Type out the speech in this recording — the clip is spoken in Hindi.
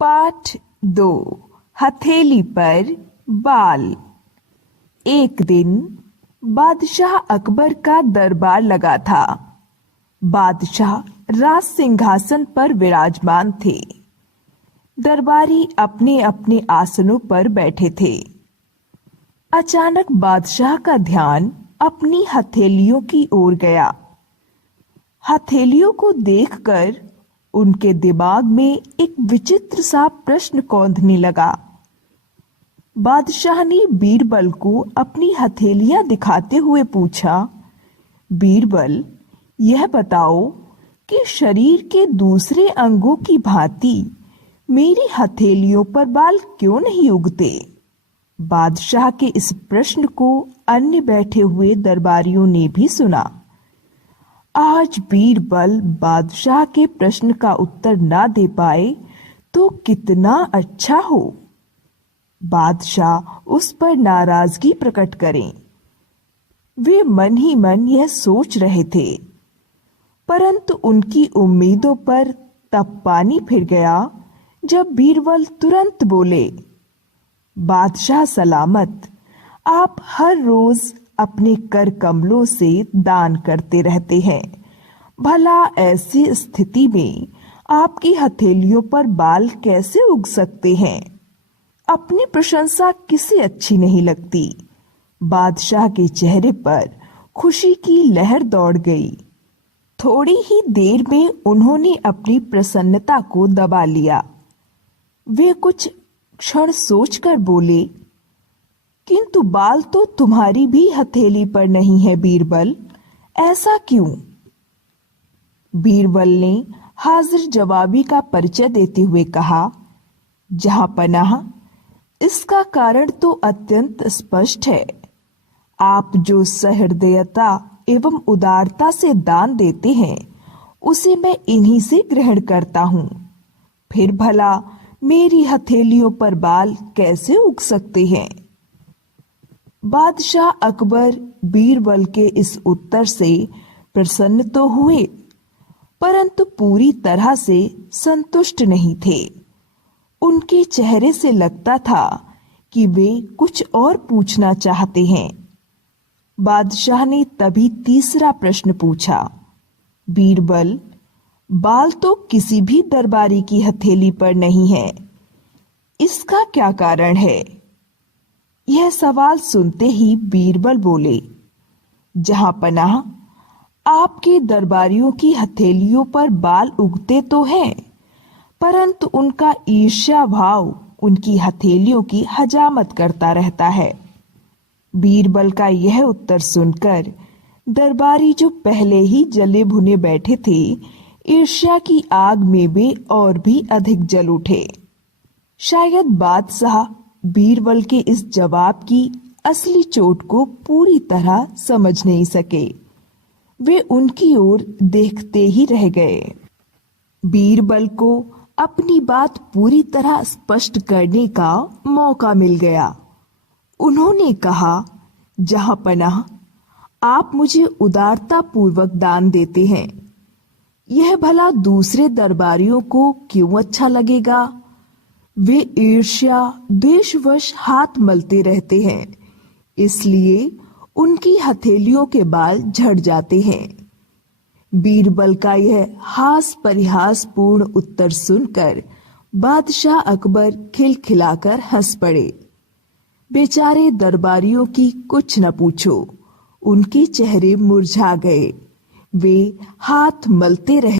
पाठ 2 हथेली पर बाल। एक दिन बादशाह अकबर का दरबार लगा था। बादशाह राज सिंहासन पर विराजमान थे। दरबारी अपने अपने आसनों पर बैठे थे। अचानक बादशाह का ध्यान अपनी हथेलियों की ओर गया। हथेलियों को देखकर उनके दिमाग में एक विचित्र सा प्रश्न कौंधने लगा। बादशाह ने बीरबल को अपनी हथेलियां दिखाते हुए पूछा, बीरबल, यह बताओ कि शरीर के दूसरे अंगों की भांति मेरी हथेलियों पर बाल क्यों नहीं उगते? बादशाह के इस प्रश्न को अन्य बैठे हुए दरबारियों ने भी सुना। आज बीरबल बादशाह के प्रश्न का उत्तर ना दे पाए तो कितना अच्छा हो। बादशाह उस पर नाराजगी प्रकट करें। वे मन ही मन यह सोच रहे थे, परंतु उनकी उम्मीदों पर तब पानी फिर गया जब बीरबल तुरंत बोले, बादशाह सलामत, आप हर रोज अपने कर कमलों से दान करते रहते हैं। भला ऐसी स्थिति में आपकी हथेलियों पर बाल कैसे उग सकते हैं? अपनी प्रशंसा किसे अच्छी नहीं लगती। बादशाह के चेहरे पर खुशी की लहर दौड़ गई। थोड़ी ही देर में उन्होंने अपनी प्रसन्नता को दबा लिया। वे कुछ क्षण सोचकर बोले, किंतु बाल तो तुम्हारी भी हथेली पर नहीं है बीरबल, ऐसा क्यों? बीरबल ने हाजिर जवाबी का परिचय देते हुए कहा, जहां पनाह, इसका कारण तो अत्यंत स्पष्ट है। आप जो सहृदयता एवं उदारता से दान देते हैं, उसे मैं इन्हीं से ग्रहण करता हूं। फिर भला मेरी हथेलियों पर बाल कैसे उग सकते हैं? बादशाह अकबर बीरबल के इस उत्तर से प्रसन्न तो हुए, परंतु पूरी तरह से संतुष्ट नहीं थे। उनके चेहरे से लगता था कि वे कुछ और पूछना चाहते हैं। बादशाह ने तभी तीसरा प्रश्न पूछा, बीरबल, बाल तो किसी भी दरबारी की हथेली पर नहीं है, इसका क्या कारण है? यह सवाल सुनते ही बीरबल बोले, जहां पनाह, आपके दरबारियों की हथेलियों पर बाल उगते तो हैं, परंतु उनका ईर्ष्या भाव उनकी हथेलियों की हजामत करता रहता है। बीरबल का यह उत्तर सुनकर दरबारी जो पहले ही जले भुने बैठे थे, ईर्ष्या की आग में वे और भी अधिक जल उठे। शायद बादशाह बीरबल के इस जवाब की असली चोट को पूरी तरह समझ नहीं सके। वे उनकी ओर देखते ही रह गए। बीरबल को अपनी बात पूरी तरह स्पष्ट करने का मौका मिल गया। उन्होंने कहा, जहां पनाह, आप मुझे उदारता पूर्वक दान देते हैं, यह भला दूसरे दरबारियों को क्यों अच्छा लगेगा? वे ईर्ष्या द्वेषवश हाथ मलते रहते हैं, इसलिए उनकी हथेलियों के बाल झड़ जाते हैं। बीरबल का यह हास परिहास पूर्ण उत्तर सुनकर बादशाह अकबर खिलखिलाकर हंस पड़े। बेचारे दरबारियों की कुछ न पूछो, उनके चेहरे मुरझा गए। वे हाथ मलते रहे।